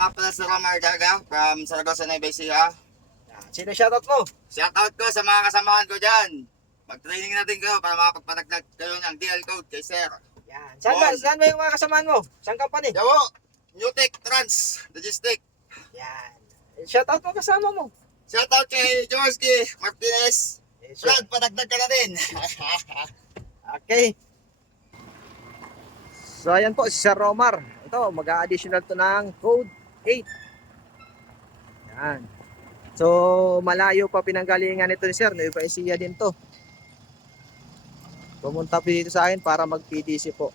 Pala sa Romar Daga from Saragossa, Nueva Ecija. Sino shoutout mo? Shoutout ko sa mga kasamahan ko dyan. Mag-training natin kayo para makapagpanagdag kayo ng DL code kay Sir. Yan. Saan ba yung mga kasamahan mo? Saan company? Yawo! Newtech Trans Logistic. Yan. Shoutout mo kasama mo. Shoutout kay Jaworski Martinez. Yes, Brad, panagdag ka na din. Okay. So ayan po si Sir Romar. Ito, mag-a-additional to ng code 8. Yan. So malayo pa pinanggalingan nito ni Sir. Nueva Ecija din to. Pumunta po dito sa akin para mag-PDC po.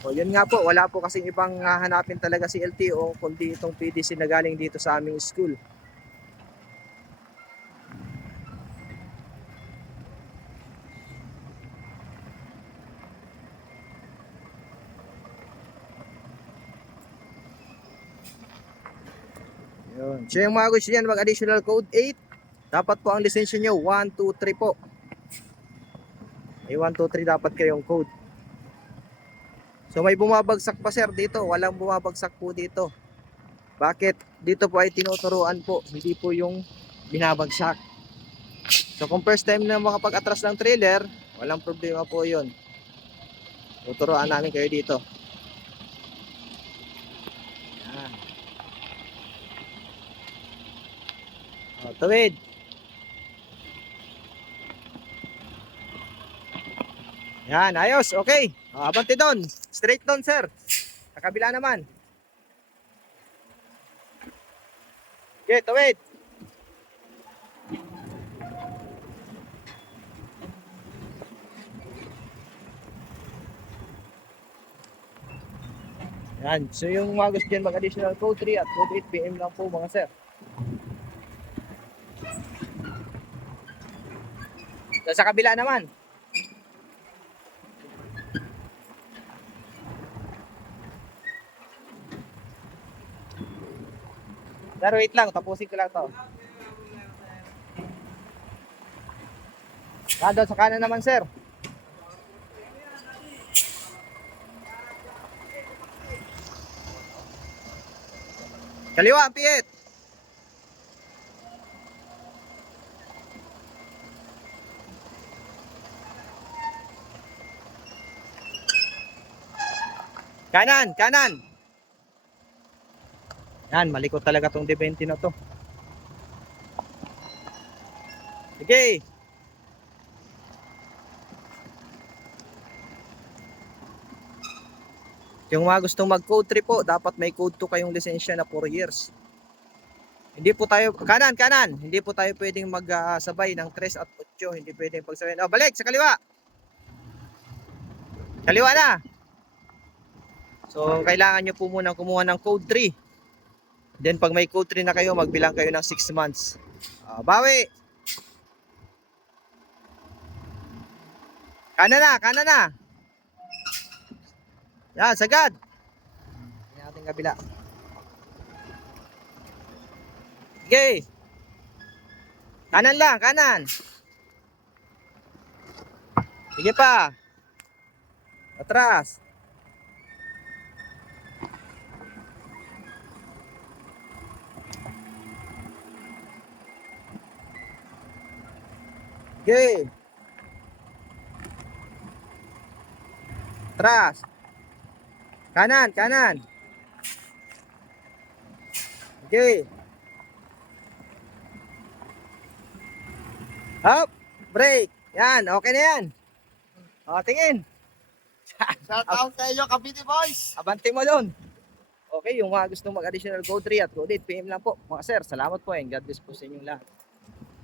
So yun nga po, wala po kasing ibang hahanapin talaga si LTO kundi itong PDC na galing dito sa aming school. Yun. So yung mga gusto nyan mag-additional code 8, dapat po ang lisensya nyo 1, 2, 3 po. May 1, 2, 3 dapat kayong code. So may bumabagsak pa sir dito, walang bumabagsak po dito. Bakit? Dito po ay tinuturuan po, hindi po yung binabagsak. So kung first time na makapag-atras ng trailer, walang problema po yun. Tuturuan namin kayo dito. Yan. O, tuwid. Yan, ayos, okay. O, abante doon. Straight doon, sir. Sa kabila naman. Okay, tuwid. Yan, so yung mga gusto dyan mag-additional code 3 at code 8 PM lang po mga sir. So, sa kabila naman. Pero wait lang, tapusin ko lang to. Doon sa kanan naman sir. Kaliwa, Piet. Kanan, kanan. Yan, malikot talaga tong D20 na to. Sige. Yung mga gustong mag-code 3 po, dapat may code 2 kayong lisensya na 4 years. Hindi po tayo, kanan, kanan. Hindi po tayo pwedeng magsabay ng 3 at 8. Hindi pwedeng pagsabay. Oh, balik sa kaliwa. Kaliwa na. So, kailangan nyo po muna kumuha ng code 3. Then, pag may code 3 na kayo, magbilang kayo ng 6 months. Bawi. Kanan na, kanan na. Yan, sagad. Yan natin kabila. Okay. Kanan lang, kanan. Sige pa. Atras. Okay. Atras. Kanan, kanan. Okay. Up, break. Yan, okay na yan. O, tingin. Shoutout sa inyo, Cavite Boys. Abante mo doon. Okay, yung mga gustong mag-additional code 3 at code 8 PM lang po. Mga sir, salamat po and God bless po sa inyong lahat.